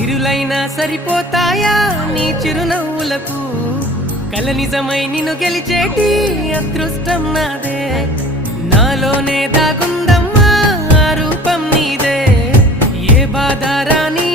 సిరులైనా సరిపోతాయా నీ చిరునవ్వులకు కల నిజమై నిన్ను గెలిచేటి అదృష్టం నాదే నాలోనే దాగుందమ్మా ఆ రూపం నీదే ఏ బాధ రాని